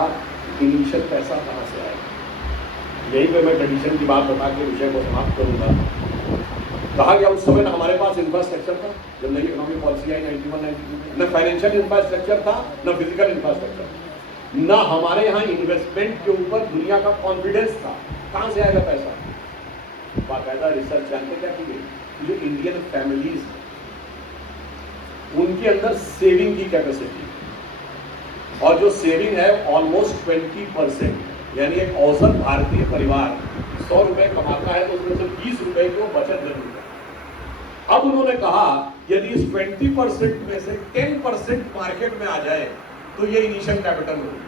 था इनिशियल पैसा कहाँ से आएगा। यही पे मैं ट्रेडिशन की बात बता के विषय को समाप्त करूंगा। कहा गया उस समय ना हमारे पास इंफ्रास्ट्रक्चर था, जब नई इकोनॉमिक पॉलिसी आई 91-92 में, न फाइनेंशियल इंफ्रास्ट्रक्चर था, न फिजिकल इंफ्रास्ट्रक्चर, न हमारे यहाँ इन्वेस्टमेंट के ऊपर दुनिया का कॉन्फिडेंस था। कहाँ से आएगा पैसा? बाकायदा रिसर्च जानते क्या की गई, जो इंडियन फैमिलीज उनके अंदर सेविंग की कैपेसिटी, और जो सेविंग है ऑलमोस्ट 20%, यानी एक औसत भारतीय परिवार 100 रुपए कमाता है तो उसमें से 20 रुपए को बचत जरूर है। अब उन्होंने कहा यदि इस 20% में से 10% मार्केट में आ जाए तो ये इनिशियल कैपिटल होगी।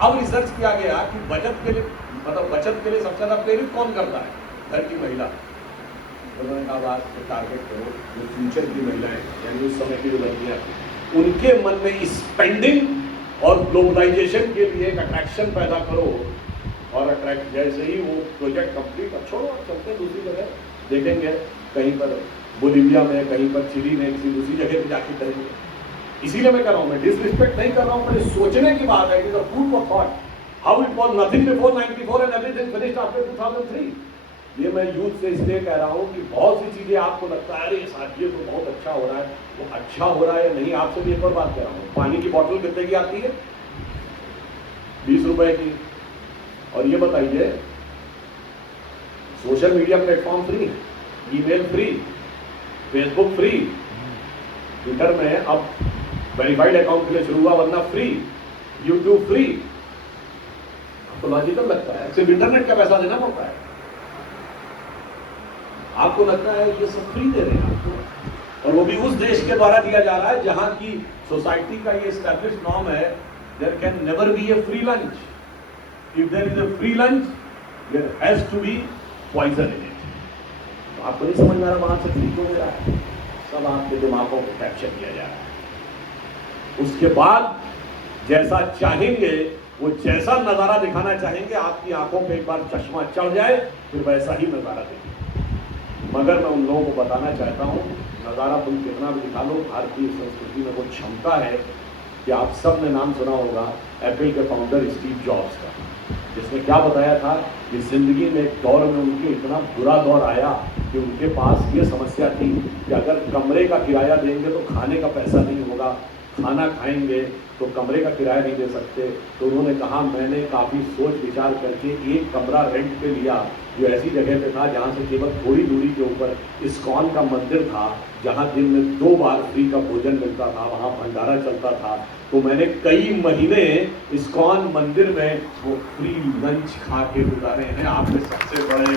अब रिसर्च किया गया कि बचत के लिए, मतलब बचत के लिए सबसे ज्यादा प्रेरित कौन करता है? घर की महिला। उन्होंने कहा आज टारगेट करो जो फ्यूचर की महिलाएं, यानी उस समय की जो लड़कियां, उनके मन में स्पेंडिंग और ग्लोबलाइजेशन के लिए एक अट्रैक्शन पैदा करो, और अट्रैक्ट जैसे ही वो प्रोजेक्ट कंप्लीट, अब छोड़ो चलते दूसरी जगह देखेंगे, कहीं पर बोलिविया में, कहीं पर चिली में, किसी दूसरी जगह पे जाके करेंगे। इसीलिए मैं कर रहा हूँ, मैं डिसरिस्पेक्ट नहीं कर रहा हूँ, पर सोचने की बात है कि the food for thought, how it was nothing before 94 and everything finished after 2003। ये मैं यूथ से इसलिए कह रहा हूँ कि बहुत सी चीजें आपको लगता है अरे साथ ये तो बहुत अच्छा हो रहा है, वो अच्छा हो रहा है या नहीं। आपसे भी एक और बात कह रहा हूँ, पानी की बोतल कितने की आती है? 20 रुपए की। और ये बताइए, सोशल मीडिया प्लेटफॉर्म फ्री है, email free, Facebook free, Twitter में अब वेरीफाइड अकाउंट के लिए शुरू हुआ, वरना फ्री, यूट्यूब फ्री। तो लॉजिकल लगता है, सिर्फ इंटरनेट का पैसा देना पड़ता है। आपको लगता है ये सब फ्री दे रहे हैं आपको, और वो भी उस देश के द्वारा दिया जा रहा है जहां की सोसाइटी का ये एस्टैब्लिश नॉर्म है, there can never be a free lunch. If there is a free lunch there has to be poison in it. तो आपको नहीं समझ में आ रहा वहां से फ्री क्यों दे रहा है? सब आपके दिमागों को कैप्चर किया जा रहा है। उसके बाद जैसा चाहेंगे, वो जैसा नजारा दिखाना चाहेंगे, आपकी आंखों पे एक बार चश्मा चढ़ जाए फिर वैसा ही नजारा देखेंगे। मगर मैं उन लोगों को बताना चाहता हूँ, नज़ारा तुम कितना भी दिखा लो, भारतीय संस्कृति में वो क्षमता है कि आप सब ने नाम सुना होगा एप्पल के फाउंडर स्टीव जॉब्स का, जिसने क्या बताया था कि जिंदगी में एक दौर में उनके इतना बुरा दौर आया कि उनके पास ये समस्या थी कि अगर कमरे का किराया देंगे तो खाने का पैसा नहीं होगा, खाना खाएंगे तो कमरे का किराया नहीं दे सकते। तो उन्होंने कहा मैंने काफ़ी सोच विचार करके एक कमरा रेंट पे लिया जो ऐसी जगह पे था जहाँ से केवल थोड़ी दूरी के ऊपर इस्कॉन का मंदिर था, जहाँ दिन में 2 बार फ्री का भोजन मिलता था, वहाँ भंडारा चलता था। तो मैंने कई महीने इस्कॉन मंदिर में वो फ्री लंच खा के गुजारे हैं। आप में सबसे बड़े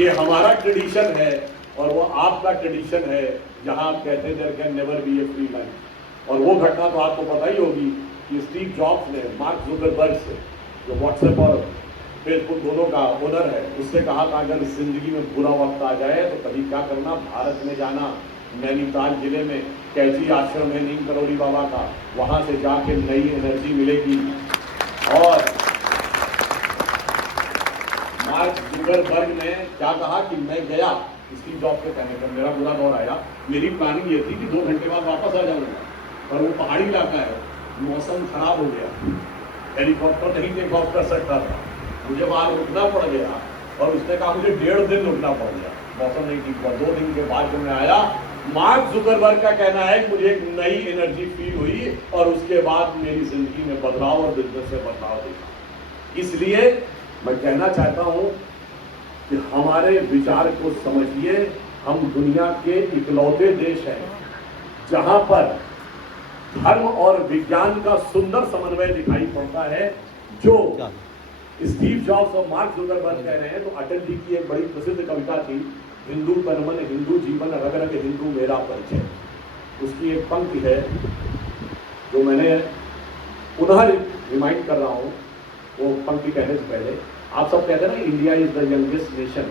ये हमारा ट्रेडिशन है और वो आपका ट्रेडिशन है, जहाँ आप कहते हैं there can never be a free lunch. और वो घटना तो आपको पता ही होगी कि स्टीव जॉब्स ने मार्क जुकरबर्ग से, जो व्हाट्सएप और फेसबुक दोनों का ओनर है, उससे कहा था अगर जिंदगी में बुरा वक्त आ जाए तो कभी क्या करना, भारत में जाना, नैनीताल जिले में कैची आश्रम है नीम करोड़ी बाबा का, वहां से जाके नई एनर्जी मिलेगी। और मार्क जुकरबर्ग ने क्या कहा कि मैं गया, स्टीव जॉब्स के कहने पर, मेरा बुरा दौर आया, मेरी प्लानिंग ये थी कि 2 घंटे बाद वापस आ जाऊंगा, पर वो पहाड़ी इलाका है, मौसम खराब हो गया, हेलीकॉप्टर नहीं टेक ऑफ कर सकता था, मुझे वहां रुकना पड़ गया। और उसने कहा मुझे 1.5 दिन रुकना पड़ गया, मौसम नहीं ठीक हुआ। 2 दिन के बाद जब मैं आया, मार्क जुकरबर्ग का कहना है कि मुझे एक नई एनर्जी फील हुई और उसके बाद मेरी जिंदगी में बदलाव और बिजनेस में बदलाव देखा। इसलिए मैं कहना चाहता हूं कि हमारे विचार को समझिए। हम दुनिया के इकलौते देश हैं जहां पर धर्म और विज्ञान का सुंदर समन्वय दिखाई पड़ता है। जो स्टीव जॉब्स और मार्क जुकरबर्ग कह रहे हैं, तो अटल जी की एक बड़ी प्रसिद्ध कविता थी, हिंदू तन मन हिंदू जीवन रग रग हिंदू मेरा परिचय। उसकी एक पंक्ति है जो मैंने पुनः रिमाइंड कर रहा हूं। वो पंक्ति कहने से पहले आप सब कहते हैं ना, India is the youngest nation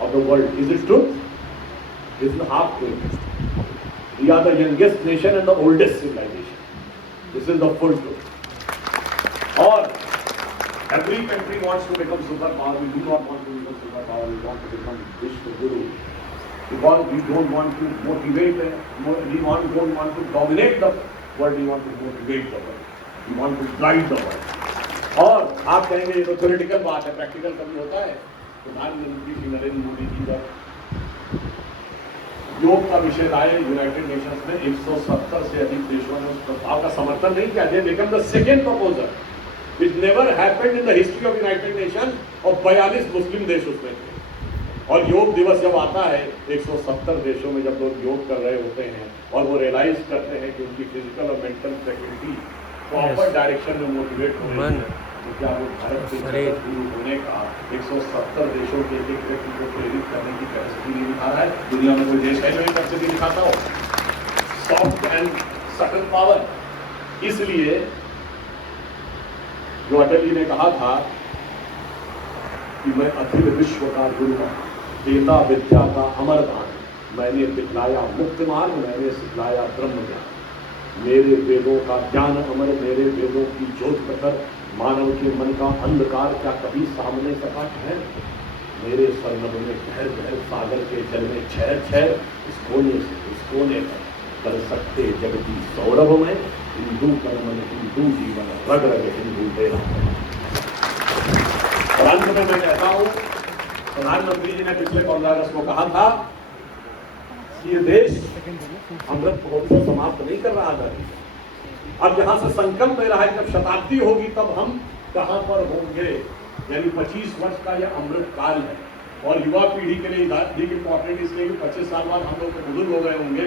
of the world. Is it truth? This is half truth. We are the youngest nation and the oldest civilisation. This is the full truth. और every country wants to become superpower. We do not want to become superpower. We want to become Vishnu Guru. Because we don't want to motivate. We don't want to dominate the What do you want to motivate the world? You want to guide the world. और आप कहेंगे ये तो theoretical बात है, practical कभी होता है? प्रधानमंत्री श्री नरेंद्र मोदी जी जब योग का विषय लाए यूनाइटेड नेशंस में 170 से अधिक देशों ने उस प्रस्ताव का समर्थन नहीं किया। They become the second proposal which never happened in the history of United Nations, और 42 मुस्लिम देश उसमें थे। और योग दिवस जब आता है 170 देशों में जब लोग योग कर रहे होते हैं और वो रियलाइज करते हैं कि उनकी फिजिकल और मेंटल फैकल्टी प्रॉपर डायरेक्शन में मोटिवेट हो रही है, तो क्या वो भारत के शुरू होने का 170 देशों के एक व्यक्ति को प्रेरित करने की कैपेसिटी नहीं दिखा रहा है? दुनिया में कोई देश है जो ये कैपेसिटी दिखाता हो? Soft and subtle power. इसलिए जो अटल जी ने कहा था कि मैं अखिल विश्व का गुरु देता विद्या का अमर दान, मैंने दिखलाया मुक्त मार्ग, मैंने सिखलाया ब्रह्म ज्ञान, मेरे वेदों का ज्ञान अमर, मेरे वेदों की ज्योत प्रखर, मानव के मन का अंधकार क्या कभी सामने सका है? मेरे सरनभ में ठहर ठहर सागर के जल में ठहर ठहर, इस कोने से उस कोने पर कर सकते जगती सौरभ में, हिंदू कर्म हिंदू जीवन रग रग हिंदू तेरा। और अंत में मैं कहता हूं, प्रधानमंत्री जी ने पिछले 15 अगस्त को कहा था कि ये देश अमृत महोत्सव समाप्त नहीं कर रहा था। अब यहां से संकल्प ले रहा है जब शताब्दी होगी तब हम कहां पर होंगे, यानी 25 वर्ष का यह अमृत काल है। और युवा पीढ़ी के लिए अधिक इंपॉर्टेंट इसलिए कि 25 साल बाद हम लोग बुजुर्ग हो गए होंगे,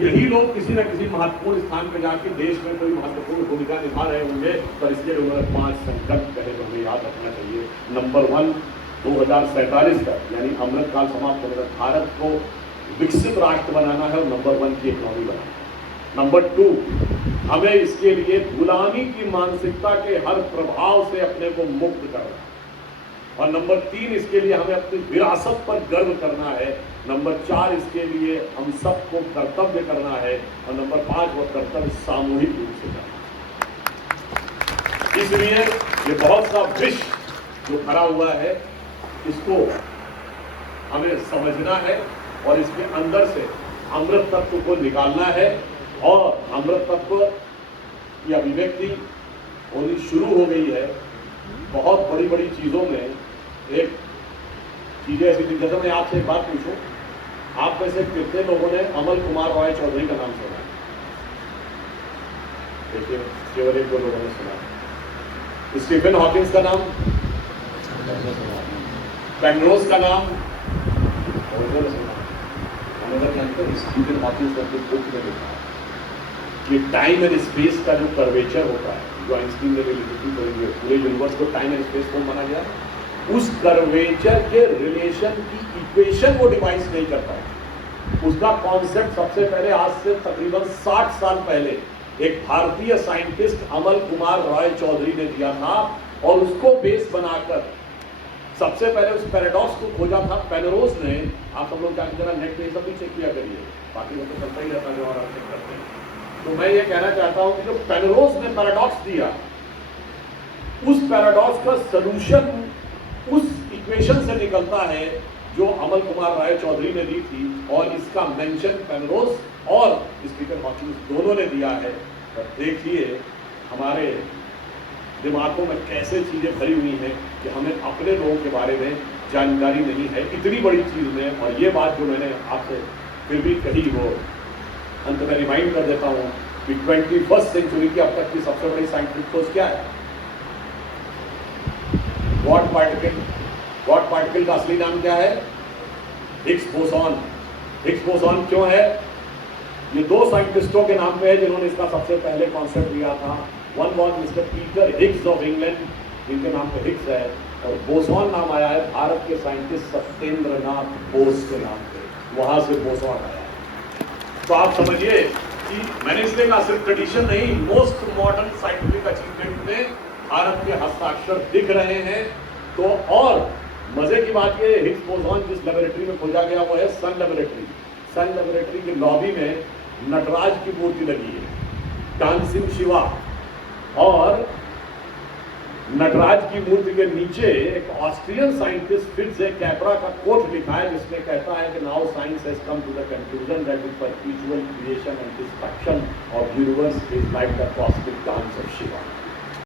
यही लोग किसी न किसी महत्वपूर्ण स्थान पर जाके देश में कोई महत्वपूर्ण भूमिका निभा रहे होंगे। पर इसके लिए उन्होंने 5 संकल्प कहे तो हमें याद रखना चाहिए। नंबर 1, 2047 तक यानी अमृत काल समाप्त होने तक भारत को विकसित राष्ट्र बनाना है और नंबर 1 की इकोनॉमी बनाना है। नंबर 2, हमें इसके लिए गुलामी की मानसिकता के हर प्रभाव से अपने को मुक्त करना है। और नंबर 3, इसके लिए हमें अपनी विरासत पर गर्व करना है। नंबर 4, इसके लिए हम सबको कर्तव्य करना है। और नंबर 5, वो कर्तव्य सामूहिक रूप से करना है। इसलिए ये बहुत सा विष जो खड़ा हुआ है, इसको हमें समझना है और इसके अंदर से अमृत तत्व को निकालना है। और अमृत तत्व की अभिव्यक्ति होनी शुरू हो गई है। बहुत बड़ी बड़ी चीजों में एक चीजें ऐसी थी, जैसे मैं आपसे एक बात पूछूं, आप में से कितने लोगों ने अमल कुमार रॉय चौधरी का नाम सुना है? देखिए, केवल 1-2 लोगों ने सुना। स्टीफन हॉकिंस का नाम, पेनरोज का नाम, स्टीफन हॉकिंस का बुक में लिखा कि टाइम एंड स्पेस का जो कर्वेचर होता है, जो आइंस्टीन ने रिलेटिविटी करेंगे, पूरे यूनिवर्स को टाइम एंड स्पेस को माना गया, उस कर्वेचर के रिलेशन की इक्वेशन वो डिवाइस नहीं करता है। उसका कॉन्सेप्ट सबसे पहले आज से तकरीबन 60 साल पहले एक भारतीय साइंटिस्ट अमल कुमार रॉय चौधरी ने दिया था और उसको बेस बनाकर सबसे पहले उस पैराडॉक्स को खोजा था पेनरोज ने। आप सब लोग क्या जरा नेट पे सब भी चेक किया करिए, बाकी लोग तो चलता ही रहता है जो और चेक करते हैं। तो मैं ये कहना चाहता हूं कि जो पेनरोज ने पैराडॉक्स दिया, उस पैराडॉक्स का सलूशन उस इक्वेशन से निकलता है जो अमल कुमार राय चौधरी ने दी थी। और इसका मेंशन पेनरोज और स्टीफन हॉकिंस दोनों ने दिया है। तो देखिए हमारे दिमागों में कैसे चीजें भरी हुई हैं कि हमें अपने लोगों के बारे में जानकारी नहीं है इतनी बड़ी चीज में। और ये बात जो मैंने आपसे फिर भी कही हो, अंत में रिमाइंड कर देता हूं कि 21st सेंचुरी की अब तक की सबसे बड़ी साइंटिफिक खोज क्या है? गॉड पार्टिकल का असली नाम क्या है? Higgs boson. हिग्स बोसॉन क्यों है? ये 2 साइंटिस्टों के नाम पे है जिन्होंने इसका सबसे पहले कॉन्सेप्ट लिया था। One was mister Peter Higgs of England, जिनके नाम पे हिग्स है, और बोसॉन नाम आया है भारत के साइंटिस्ट सत्येंद्रनाथ बोस के नाम पे, वहां से बोसॉन आया है। तो आप समझिए कि मैंने इसलिए कहा सिर्फ ट्रेडिशन नहीं, मोस्ट मॉडर्न साइंटिफिक अचीवमेंट में भारत के हस्ताक्षर दिख रहे हैं। तो और मजे की बात यह, हिग्स बोसॉन जिस लेबोरेटरी में खोजा गया वो है सन लेबोरेटरी। सन लेबोरेटरी के लॉबी में नटराज की मूर्ति लगी है, डांसिंग शिवा और नटराज की मूर्ति के नीचे एक ऑस्ट्रियन साइंटिस्ट फिट्ज कैपरा का कोट लिखा है, जिसमें कहता है कि now science has come to the conclusion that the perpetual creation and destruction of universe is like the cosmic dance of